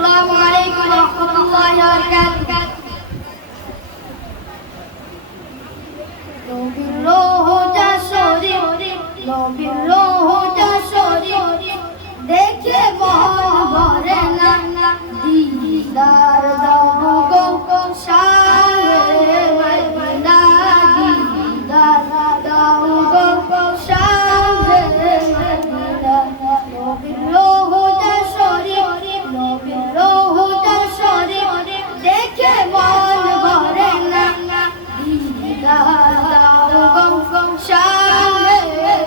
আসসালামু আলাইকুম ওয়া রাহমাতুল্লাহি ওয়া বারাকাতুহু। নবীর রওজা শরীফ, নবীর রওজা শরীফ দেখে মন ভরে না, দিদার দাও গো শাহে মদিনা, দিদার দাও গো শাহে মদিনা। নবীর রওজা শরীফ, নবীর রওজা শরীফ দেখে মন ভরে না, দিদার দাও গো শাহে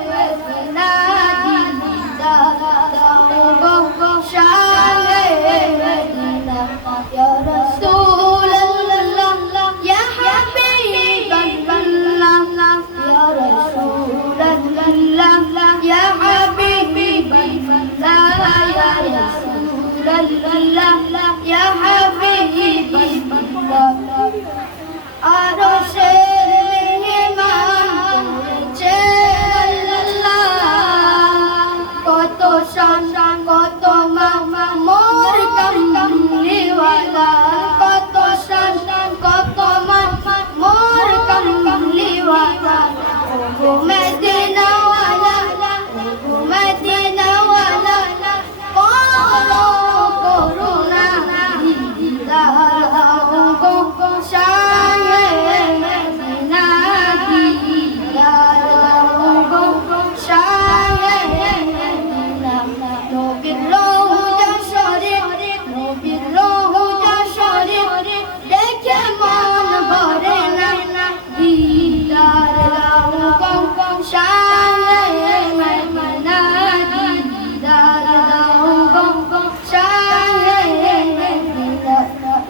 মদিনা, দিদার দাও গো শাহে মদিনা। ইয়া রাসূলুল্লাহ ইয়া হাবিবাল্লাহ, ইয়া রাসূলুল্লাহ ইয়া হাবিবাল্লাহ, ইয়া রাসূলুল্লাহ ইয়া হাবিবাল্লাহ। আরশের মেহমান করেছে আল্লাহ, কত শান কত মামা মোর কামলিওয়ালা, কত শান কত মামা মোর কামলিওয়ালা। ও মদিনাওয়ালা, ও মদিনাওয়ালা করো করুণা, দিদার দাও গো শাহে মদিনা, দিদার দাও গো শাহে মদিনা। নবীর রওজা শরীফ, নবীর রওজা শরীফ দেখে মন ভরে না, দিদার দাও গো শাহে মদিনা, দিদার দাও গো শাহে মদিনা।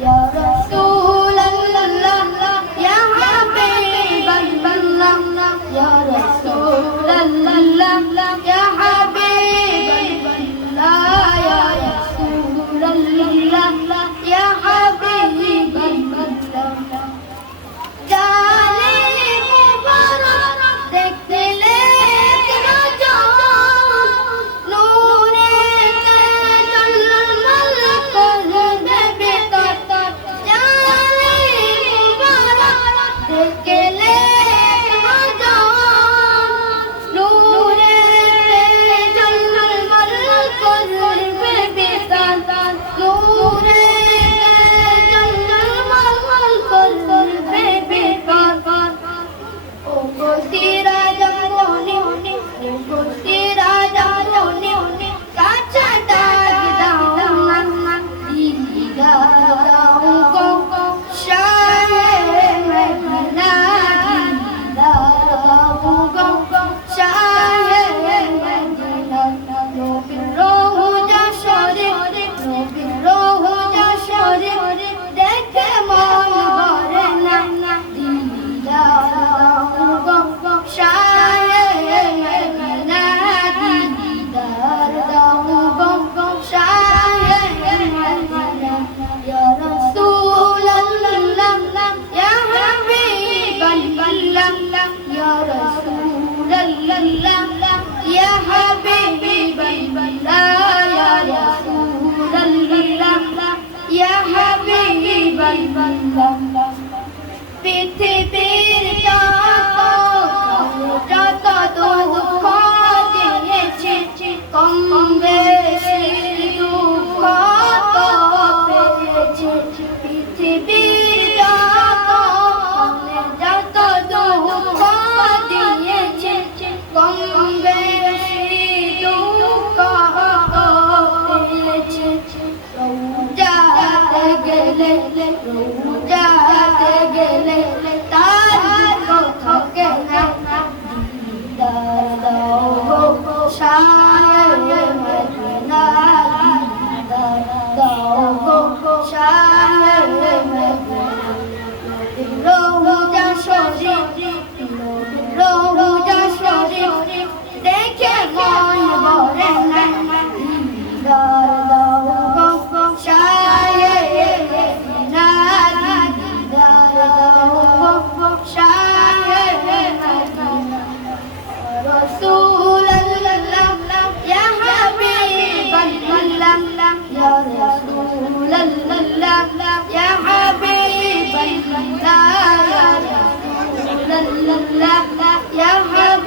ইয়া রাসূলুল্লাহ ইয়া হাবিবাল্লাহ, ইয়া রাসূলুল্লাহ ইয়া হাবিবাল্লাহ, ইয়া রাসূলুল্লাহ ইয়া হাবিবাল্লাহ। জানে মুবারক দেখলে নজর, নূরেতে জলমল করবে ভিতর। জানে মুবারক দেখলে নজর, নূরেতে জলমল করবে ভিতর, নূরেতে জলমল করবে ভিতর। ও গোস্তিরা জামনি, ও গোস্তিরা জামনি কাছে ডাক দাও না, দিদার দাও গো শাহে মদিনা, দিদার দাও গো শাহে মদিনা। নবীর রওজা শরীফ, নবীর রওজা শরীফ দেখে মন ভরে না, দিদার দাও গো শাহে মদিনা, দিদার দাও গো শাহে মদিনা। ইয়া রাসূলুল্লাহ ইয়া হাবিবাল্লাহ, ইয়া রাসূলুল্লাহ ইয়া হাবিবাল্লাহ, ইয়া রাসূলুল্লাহ ইয়া হাবিবাল্লাহ। পৃথিবীর যত দুঃখ দিয়েছি, কম বেশি দুঃখ তো পেয়েছি। পৃথিবীর যত দুঃখ দিয়েছি, কম বেশি দুঃখ তো পেয়েছি। রওজাতে গেলে, রওজাতে গেলে তার কথা কেনা, দিদার দাও গো শাহে يا حبيب الله يا رسول الله يا حبيب